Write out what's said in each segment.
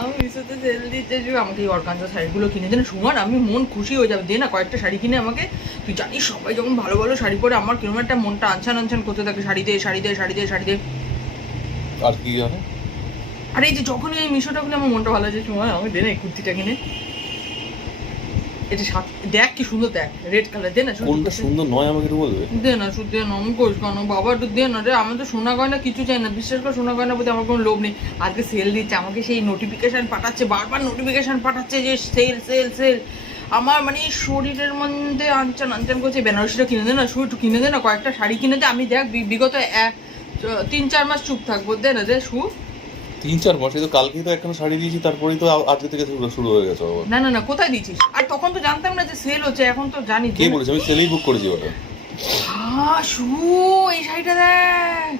আমি মিশোতে সেল দিচ্ছে, আমাকে এই অর্গানজা শাড়িগুলো কিনে দে না সুমান, আমি মন খুশি হয়ে যাবে। দে না কয়েকটা শাড়ি কিনে আমাকে। তুই জানিস সবাই যখন ভালো ভালো শাড়ি পরে আমার কিরকম একটা মনটা আনছান আনছান করতে থাকে, শাড়ি দে শাড়ি দে শাড়ি দে শাড়ি দে। আর কি হবে? আর এই যে যখনই এই মিশোটা খুলে আমার মনটা ভালো হয়েছে, সুমান আমি দে না এই কুর্তিটা কিনে। এটা দেখ কি সুন্দর, দেখ রেড কালার। দে না কোনটা সুন্দর নয় আমাকে একটু বলবে? দে না শুধু দে না, আমি করিস কেন বাবা, একটু দে না রে। আমি তো সোনা গয়না কিছু চাই না, বিশ্বাস করে সোনা গয়না প্রতি আমার কোনো লোভ নেই। আজকে সেল দিচ্ছে, আমাকে সেই নোটিফিকেশন পাঠাচ্ছে, বারবার নোটিফিকেশন পাঠাচ্ছে যে সেল সেল সেল। আমার মানে শরীরের মধ্যে আনচান আনচান করছে। বেনারসিটা কিনে দে না, শুধু একটু কিনে দে না, কয়েকটা শাড়ি কিনে দে। আমি দেখ বিগত 3-4 মাস চুপ থাকবো। দে না দে শু। 3-4 মাস? এই তো কালকেই তো একটা শাড়ি দিয়েছি, তারপরেই তো আজকে থেকে শুরু হয়ে গেছে আবার। না না না, কোথায় দিয়েছিস? আর তখন তো জানতাম না যে সেল হচ্ছে, এখন তো জানি। কে বলেছে? আমি সেলেই বুক করেছি ওটা। হ্যাঁ শু, এই শাড়িটা দেখ।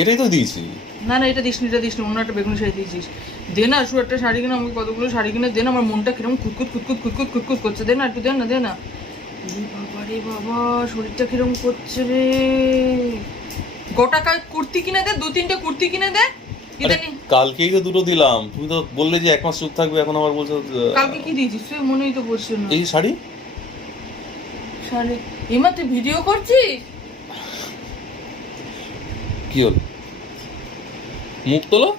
এটাই তো দিয়েছি। না না, এটা দিস নি, এটা দিস নি, অন্য একটা বেগুনি শাড়ি দিয়েছিস। দে না শু একটা শাড়ি কিনে আমাকে, কতগুলো শাড়ি কিনে দে না। আমার মনটা কিরকম খুঁতখুত খুঁতখুত খুঁতখুত খুঁতখুত করছে। দে না একটু, দে না দে না। বাবা রে বাবা, শরীরটা কিরকম করছে রে। গোটা কুর্তি কিনে দে, 2-3টে কুর্তি কিনে দে। কালকেই তো দুটো দিলাম, তুমি তো বললে যে 1 মাস চুপ থাকবে, এখন আবার বলছো। কালকে কি দিয়েছিস তুই? মনেই তো পড়ছে না। এই শাড়ি। শাড়ি এমা তুই ভিডিও করছিস? কি হল? মুখ তোলো।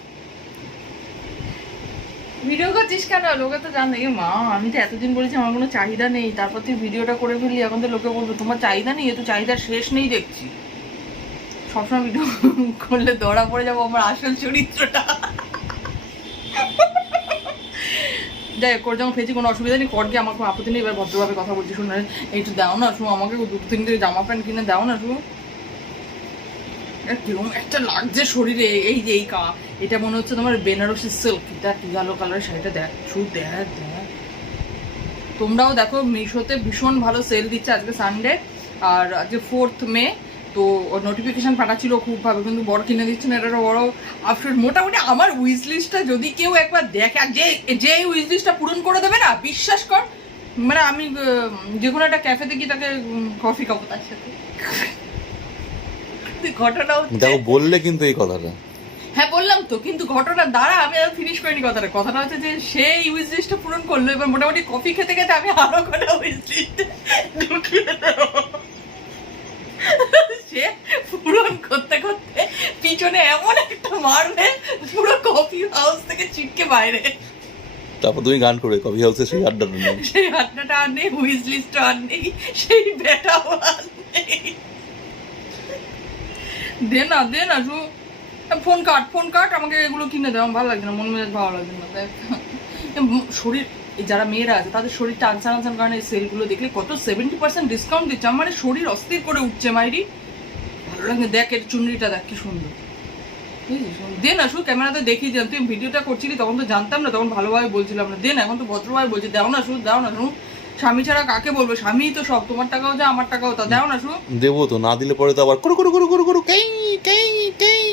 ভিডিও করছিস কেন? লোকে তো জানে। মা আমি তো এতদিন বলেছি আমার কোনো চাহিদা নেই, তারপর তুই ভিডিওটা করে ফেললি। এখন তো লোকে বলবে তোমার চাহিদা নেই, এ তো চাহিদার শেষ নেই দেখছি। সবসময় ভিডিও করলে ধরা পড়ে যাবো আমার আসল চরিত্রটা। যাই করে যখন ফেছি, কোনো অসুবিধা নেই, করকে আমার কোনো আপত্তি নেই। এবার ভদ্রভাবে কথা বলছি, শুনে একটু দাও না শু, আমাকে 2-3 জামা প্যান্ট কিনে দাও না শু। কিরকম একটা লাগছে শরীরে। এই যে এই এটা মনে হচ্ছে তোমার বেনারসি সিল্ক। এটা ইয়ালো কালারের শাড়িটা দেখ শু, দেখ দেখ। তোমরাও দেখো, মিশোতে ভীষণ ভালো সেল দিচ্ছে আজকে সানডে, আর আজকে 4th মে। তো নোটিফিকেশন পাঠাচ্ছিল খুব ভাবে, কিন্তু বড় কিনে দিচ্ছে না, এটা বড় আফসোস। মোটামুটি আমার উইশ লিস্টটা যদি কেউ একবার দেখে, আর যে উইশ লিস্টটা পূরণ করে দেবে না, বিশ্বাস কর মানে আমি যে কোনো একটা ক্যাফেতে গিয়ে তাকে কফি খাবো তার সাথে। ঘটনা হচ্ছে, দেখো বললে কিন্তু এই কথাটা। হ্যাঁ বললাম তো, কিন্তু ঘটনা দ্বারা আমি আর ফিনিশ করিনি কথাটা। কথাটা হচ্ছে যে সেই উইশ লিস্টটা পূরণ করলো, এবার মোটামুটি কফি খেতে খেতে আমি আরো কটা উইশ লিস্ট ঢুকিয়ে দেবো। সে পূরণ করতে করতে পিছনে এমন একটা মারবে, পুরো কফি হাউস থেকে ছিটকে বাইরে। তারপর তুমি গান করে কফি হাউসে সেই আড্ডাটা নেই। সেই আড্ডাটা আর নেই, উইশ লিস্টটা আর নেই, সেই ব্যাটাও আর নেই। দে না দে না শু, ফোন কাট আমাকে এগুলো কিনে দেয়। আমার ভালো লাগছে না, মন মেজাজ ভালো লাগছে না। দেখ শরীর, যারা মেয়েরা আছে তাদের শরীরটা আনসান আনসান কারণে এই সেলগুলো দেখলে কত 70% ডিসকাউন্ট দিচ্ছে। আমার মানে শরীর অস্থির করে উঠছে মাইরি, ভালো লাগে। দেখ এর চুনরিটা দেখ কি সুন্দর। দে না শু, ক্যামেরাতে দেখিয়ে দিলাম, তুই ভিডিওটা করছিলি তখন তো জানতাম না, তখন ভালোভাবে বলছিলাম না। দে না, এখন তো ভদ্রভাবে বলছি, দাও না শু, দাও না শু। স্বামী ছাড়া কাকে বলবো? স্বামীই তো সব, তোমার টাকাও যা আমার টাকাও তা, দাও না শু। দেবো তো, না দিলে পরে তো আবার করো করো করো করো করো কেই কেই কেই।